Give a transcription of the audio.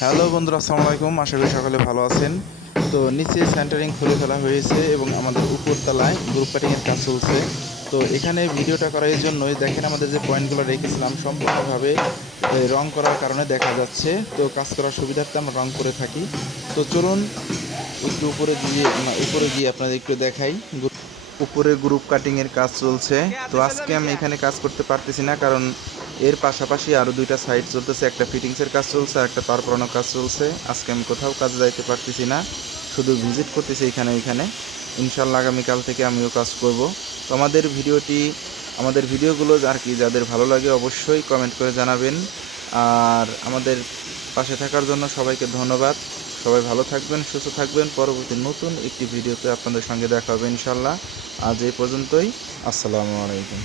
Hello বন্ধুরা, আসসালামু আলাইকুম। আশা করি সকলে ভালো আছেন। তো নিচে সেন্টারিং খুলে ফেলা হয়েছে এবং আমাদের উপরতলায় গ্রুপ কাটিংয়ের কাজ চলছে। তো এখানে ভিডিওটা করার এই জন্যই দেখেন আমাদের যে পয়েন্টগুলো রেখেছিলাম সম্পূর্ণভাবে রং করার কারণে দেখা যাচ্ছে। তো কাজ করার সুবিধার্থে আমরা রং করে থাকি। তো চলুন একটু উপরে গিয়ে আপনাদের একটু দেখাই। উপরে গ্রুপ কাটিংয়ের কাজ চলছে। তো আজকে আমি এখানে কাজ করতে পারতেছি না, কারণ এর পাশাপাশি আরও দুইটা সাইট চলতেছে। একটা ফিটিংসের কাজ চলছে আর একটা তার পরানোর কাজ চলছে। আজকে আমি কোথাও কাজে যাইতে পারতেছি না, শুধু ভিজিট করতেছি এখানে। ইনশাল্লাহ আগামীকাল থেকে আমিও কাজ করব। তো আমাদের ভিডিওগুলো আর কি যাদের ভালো লাগে অবশ্যই কমেন্ট করে জানাবেন। আর আমাদের পাশে থাকার জন্য সবাইকে ধন্যবাদ। সবাই ভালো থাকবেন, সুস্থ থাকবেন। পরবর্তী নতুন একটি ভিডিওতে আপনাদের সঙ্গে দেখা হবে ইনশাল্লাহ। আজ এই পর্যন্তই। আসসালামু আলাইকুম।